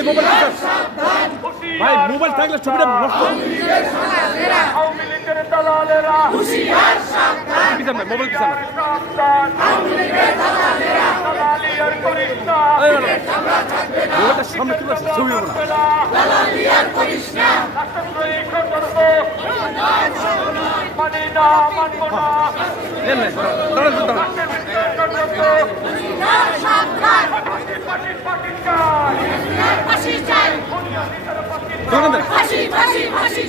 ভাই মোবাইল ভাই মোবাইল থাকলে ছবিটা নষ্ট আওয়ামী লীগের দালালেরা পিছান ভাই মোবাইল পিছান দালালি আর করিস না মোবাইলটা সামনে তুলে আসছে ছবি হবে না রাষ্ট্রদ্রোহী সতর্ক মানি না মানব না নেন নাই দাঁড়ান দাঁড়ান পাকিস্তান দোকান দেন ফাঁসি ফাঁসি ফাঁসি